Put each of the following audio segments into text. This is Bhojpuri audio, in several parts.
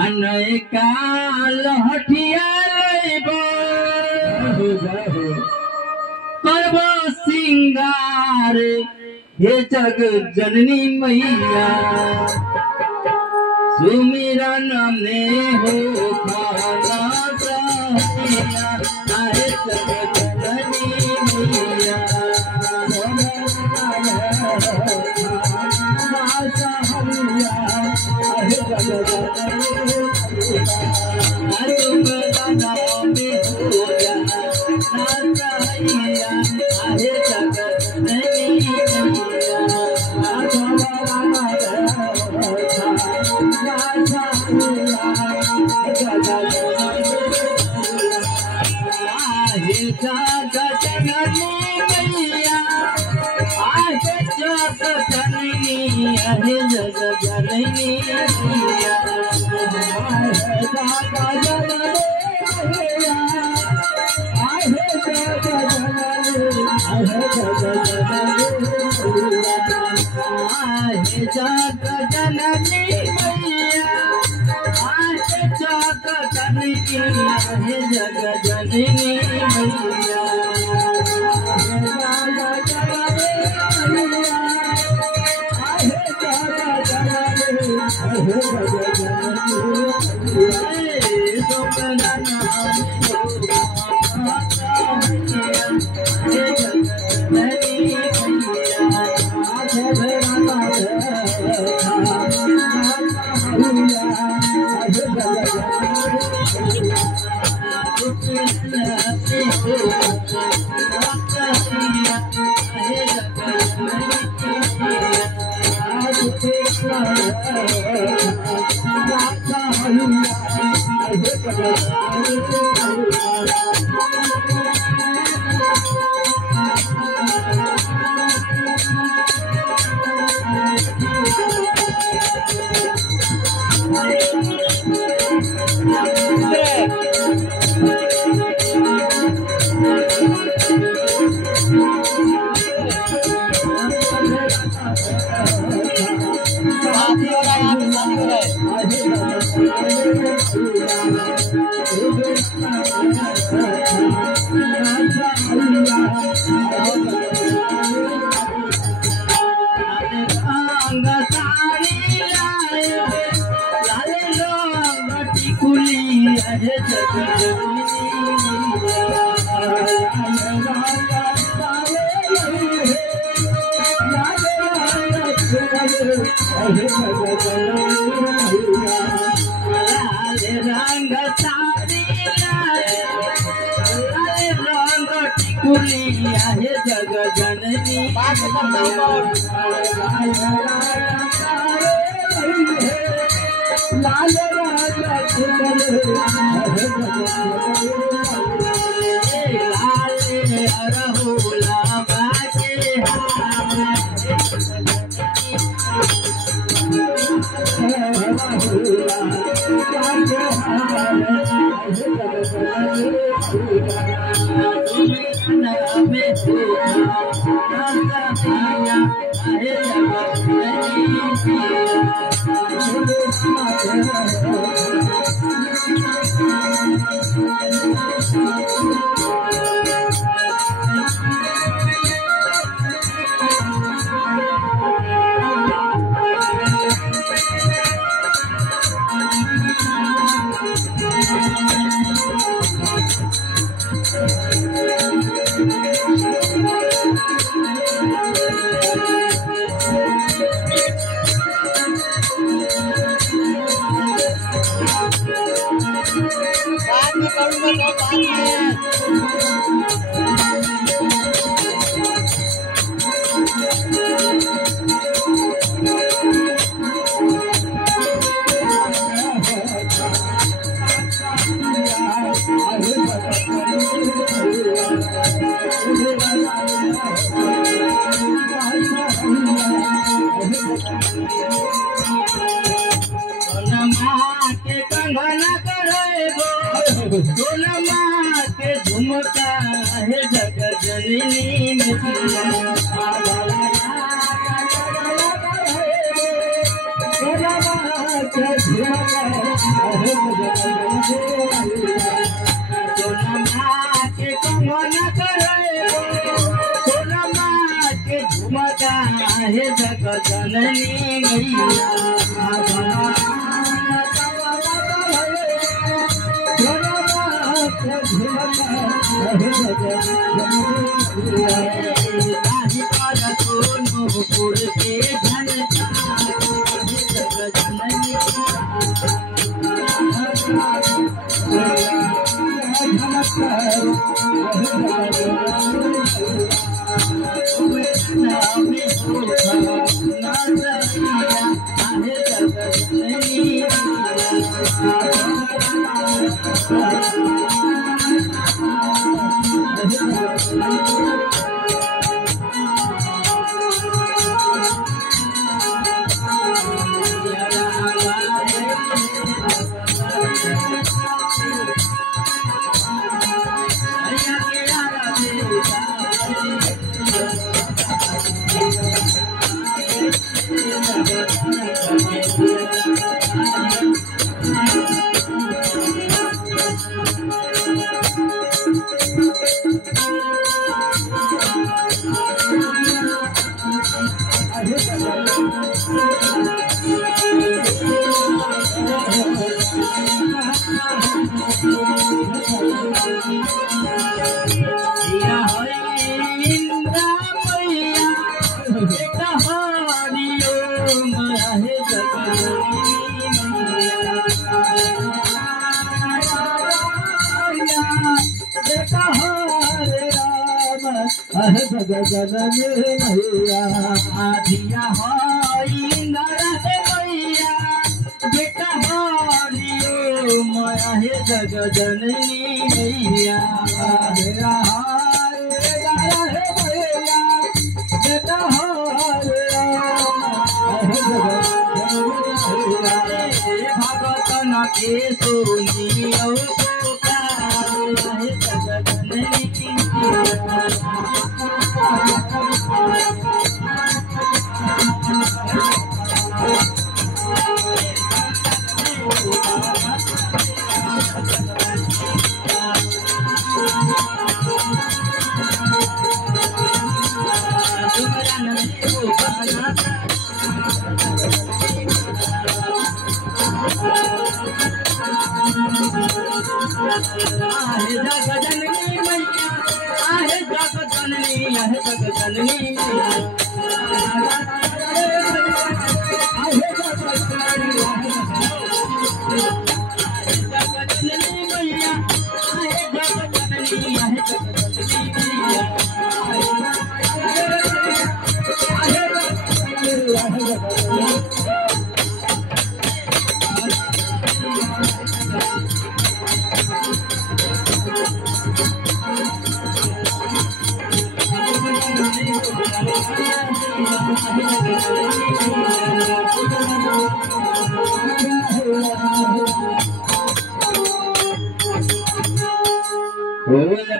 अनैका लहठिया करब सिंगार हे जग जननी मैया सुमिरन में हो खाना सहिया आहे जग जननी मैया जननी मैया सोनपुर के जननी मैया आधिया हई नरह मैया बेटा हरियो माया हे जग जननी मैया आधिया हई नरह मैया बेटा हरियो भगतन के सुनियो पुकार हे जग जननी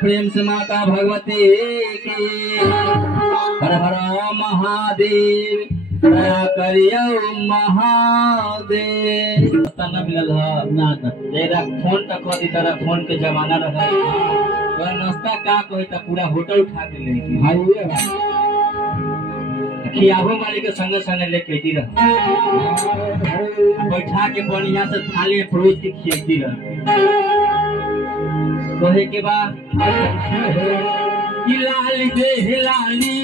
प्रेम से माता भगवती की हर हर महादेव दया करियो महादेव न मिलल ना तेरा फोन तक कदी तरह फोन के जमाना रहा तो नाश्ता का कोई त पूरा होटल उठा के ले भाई खियाबो वाले के संग संग लेके दी रह बैठा के बढ़िया से थाली में परोस के खियाती रह कहे के बाद लाल दे लाली